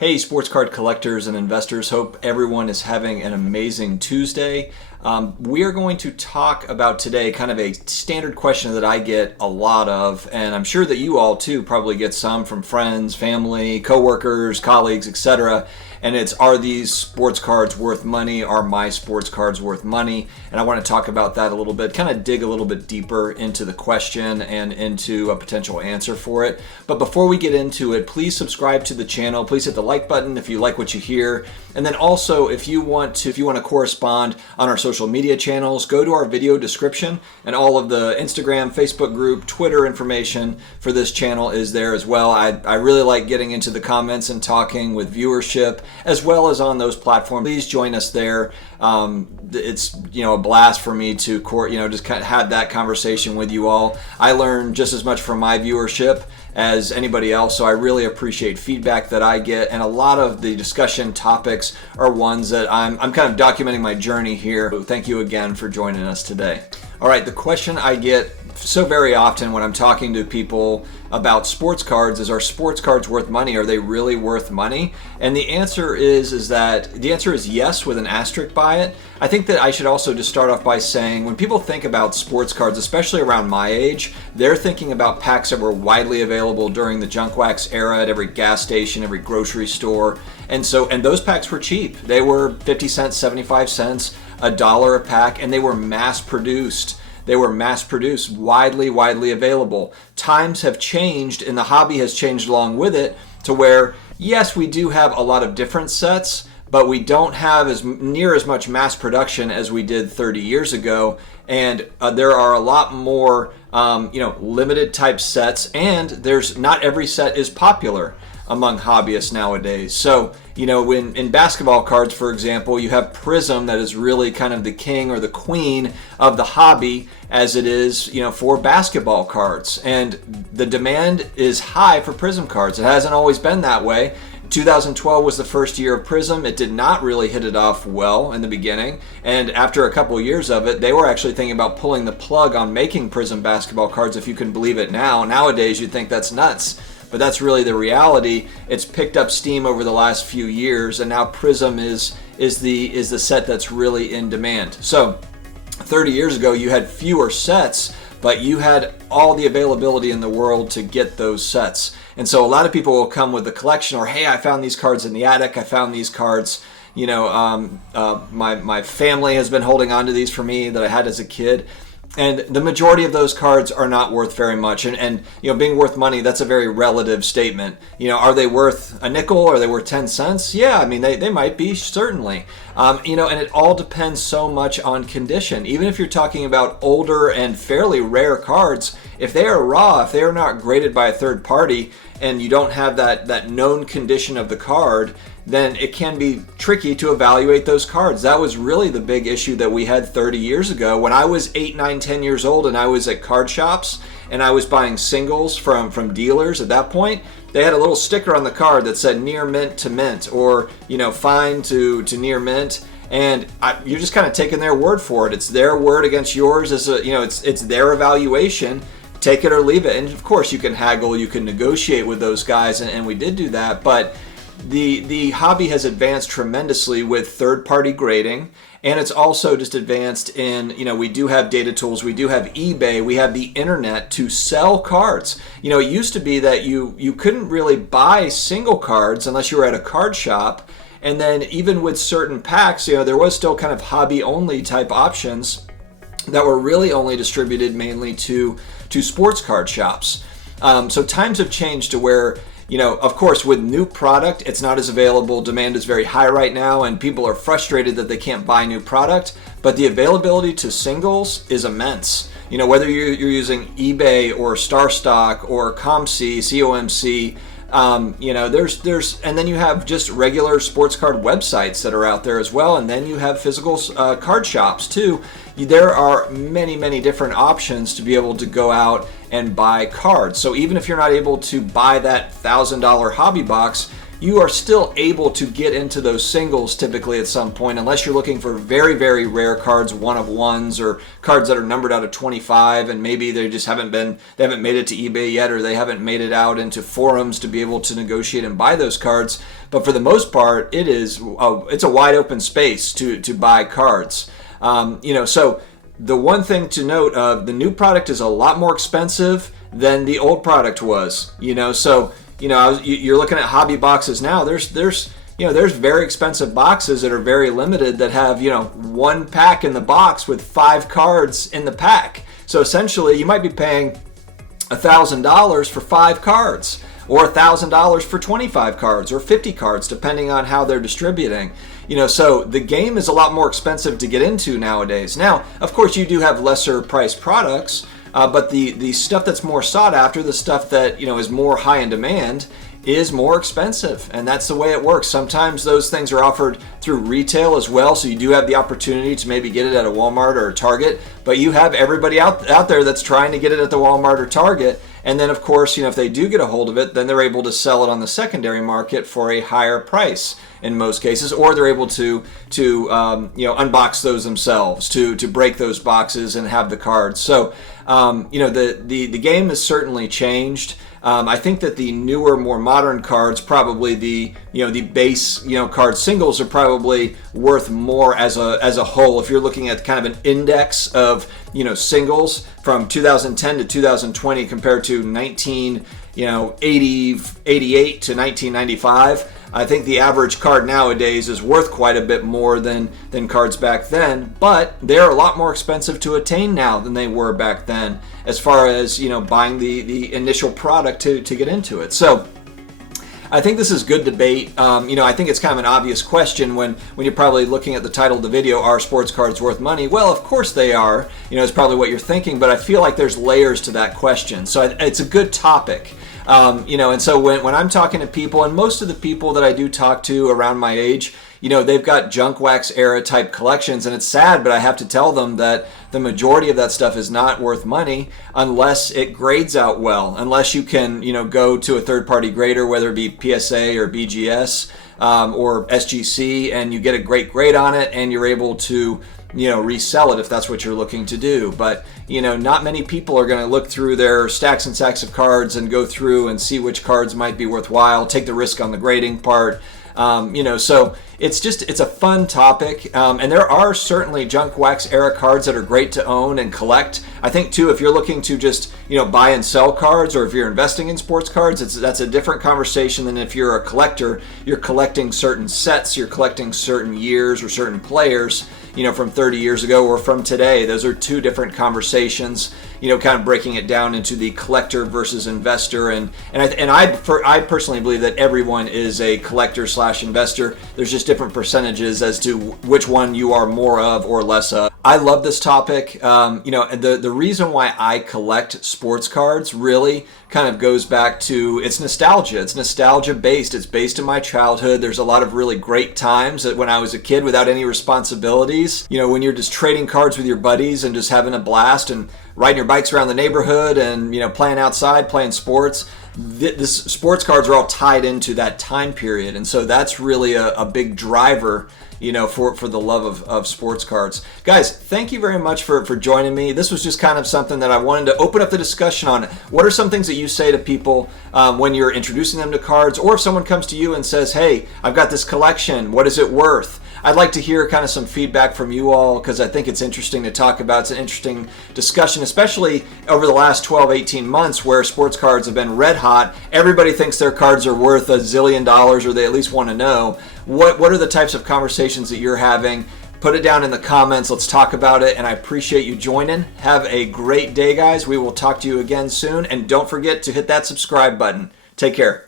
Hey, sports card collectors and investors. Hope everyone is having an amazing Tuesday. We are going to talk about today kind of a standard question that I get a lot of, and I'm sure that you all too probably get some from friends, family, coworkers, colleagues, etc. And it's, are these sports cards worth money? Are my sports cards worth money? And I want to talk about that a little bit, kind of dig a little bit deeper into the question and into a potential answer for it. But before we get into it, please subscribe to the channel. Please hit the like button if you like what you hear. And then also, if you want to correspond on our social media channels, go to our video description, and all of the Instagram, Facebook group, Twitter information for this channel is there as well. I really like getting into the comments and talking with viewership as well as on those platforms. Please join us there. It's a blast for me to just kind of have that conversation with you all. I learn just as much from my viewership as anybody else, so I really appreciate feedback that I get, and a lot of the discussion topics are ones that I'm kind of documenting my journey here. So thank you again for joining us today. All right, the question I get so very often when I'm talking to people about sports cards is, are sports cards worth money? Are they really worth money? And the answer is yes, with an asterisk by it. I think that I should also just start off by saying, when people think about sports cards, especially around my age, they're thinking about packs that were widely available during the junk wax era at every gas station, every grocery store. And those packs were cheap. They were 50 cents, 75 cents, $1 a pack, and they were mass produced. They were mass produced, widely available. Times have changed and the hobby has changed along with it, to where, yes, we do have a lot of different sets, but we don't have near as much mass production as we did 30 years ago. And there are a lot more limited type sets, and not every set is popular among hobbyists nowadays. So, when in basketball cards, for example, you have Prism that is really kind of the king or the queen of the hobby, as it is, for basketball cards. And the demand is high for Prism cards. It hasn't always been that way. 2012 was the first year of Prism. It did not really hit it off well in the beginning. And after a couple of years of it, they were actually thinking about pulling the plug on making Prism basketball cards, if you can believe it now. Nowadays, you'd think that's nuts. But that's really the reality. It's picked up steam over the last few years, and now Prism is the set that's really in demand. So 30 years ago, you had fewer sets, but you had all the availability in the world to get those sets. And so a lot of people will come with a collection, or, hey, I found these cards in the attic. I found these cards, my family has been holding on to these for me that I had as a kid. And the majority of those cards are not worth very much. And being worth money, that's a very relative statement. Are they worth a nickel? Are they worth 10 cents? Yeah, I mean, they might be, certainly. And it all depends so much on condition. Even if you're talking about older and fairly rare cards, if they are raw, if they are not graded by a third party, and you don't have that known condition of the card, then it can be tricky to evaluate those cards. That was really the big issue that we had 30 years ago. When I was 8, 9, 10 years old and I was at card shops and I was buying singles from dealers, at that point, they had a little sticker on the card that said near mint to mint, or fine to near mint. And you're just kind of taking their word for it. It's their word against yours. It's their evaluation. Take it or leave it. And of course, you can haggle, you can negotiate with those guys, and we did do that. But the hobby has advanced tremendously with third-party grading, and it's also just advanced in, we do have data tools, we do have eBay, we have the internet to sell cards. It used to be that you couldn't really buy single cards unless you were at a card shop, and then even with certain packs, there was still kind of hobby-only type options that were really only distributed mainly to sports card shops. So times have changed to where, of course, with new product, it's not as available. Demand is very high right now, and people are frustrated that they can't buy new product. But the availability to singles is immense. Whether you're using eBay or StarStock or COMC, there's and then you have just regular sports card websites that are out there as well, and then you have physical card shops too. There are many different options to be able to go out and buy cards. So even if you're not able to buy that $1,000 hobby box, you are still able to get into those singles typically at some point, unless you're looking for very, very rare cards, one of ones, or cards that are numbered out of 25, and maybe they haven't made it to eBay yet, or they haven't made it out into forums to be able to negotiate and buy those cards. But for the most part, it's a wide open space to buy cards. So the one thing to note, the new product is a lot more expensive than the old product was. You're looking at hobby boxes now. There's very expensive boxes that are very limited that have, one pack in the box with 5 cards in the pack. So essentially, you might be paying $1,000 for 5 cards, or $1,000 for 25 cards, or 50 cards, depending on how they're distributing. So the game is a lot more expensive to get into nowadays. Now, of course, you do have lesser priced products, but the stuff that's more sought after, the stuff that is more high in demand, is more expensive, and that's the way it works. Sometimes those things are offered through retail as well, so you do have the opportunity to maybe get it at a Walmart or a Target, but you have everybody out there that's trying to get it at the Walmart or Target. And then, of course, if they do get a hold of it, then they're able to sell it on the secondary market for a higher price in most cases, or they're able to unbox those themselves, to break those boxes and have the cards. So the game has certainly changed. I think that the newer, more modern cards, probably the base card singles, are probably worth more as a whole. If you're looking at kind of an index of singles from 2010 to 2020 compared to 1988 to 1995. I think the average card nowadays is worth quite a bit more than cards back then, but they're a lot more expensive to attain now than they were back then, as far as buying the initial product to get into it. So I think this is good debate. I think it's kind of an obvious question when you're probably looking at the title of the video, are sports cards worth money? Well, of course they are. It's probably what you're thinking, but I feel like there's layers to that question. So it's a good topic. And so when I'm talking to people, and most of the people that I do talk to around my age, they've got junk wax era type collections, and it's sad, but I have to tell them that the majority of that stuff is not worth money unless it grades out well, unless you can, go to a third-party grader, whether it be PSA or BGS or SGC, and you get a great grade on it, and you're able to resell it if that's what you're looking to do. But not many people are going to look through their stacks and stacks of cards and go through and see which cards might be worthwhile, take the risk on the grading part. So it's a fun topic, and there are certainly junk wax era cards that are great to own and collect. I think too, if you're looking to just buy and sell cards, or if you're investing in sports cards, that's a different conversation than if you're a collector. You're collecting certain sets, you're collecting certain years or certain players, from 30 years ago or from today. Those are two different conversations, kind of breaking it down into the collector versus investor. And I personally believe that everyone is a collector / investor. There's just different percentages as to which one you are more of or less of. I love this topic. The reason why I collect sports cards really kind of goes back to it's nostalgia. It's nostalgia based. It's based in my childhood. There's a lot of really great times that when I was a kid without any responsibilities, when you're just trading cards with your buddies and just having a blast and riding your bikes around the neighborhood and playing outside, playing sports. This sports cards are all tied into that time period, and so that's really a big driver for the love of sports cards. Guys, thank you very much for joining me. This was just kind of something that I wanted to open up the discussion on. What are some things that you say to people when you're introducing them to cards, or if someone comes to you and says, hey, I've got this collection, what is it worth? I'd like to hear kind of some feedback from you all, because I think it's interesting to talk about. It's an interesting discussion, especially over the last 12, 18 months where sports cards have been red hot. Everybody thinks their cards are worth $1 zillion, or they at least want to know. What are the types of conversations that you're having? Put it down in the comments. Let's talk about it, and I appreciate you joining. Have a great day, guys. We will talk to you again soon, and don't forget to hit that subscribe button. Take care.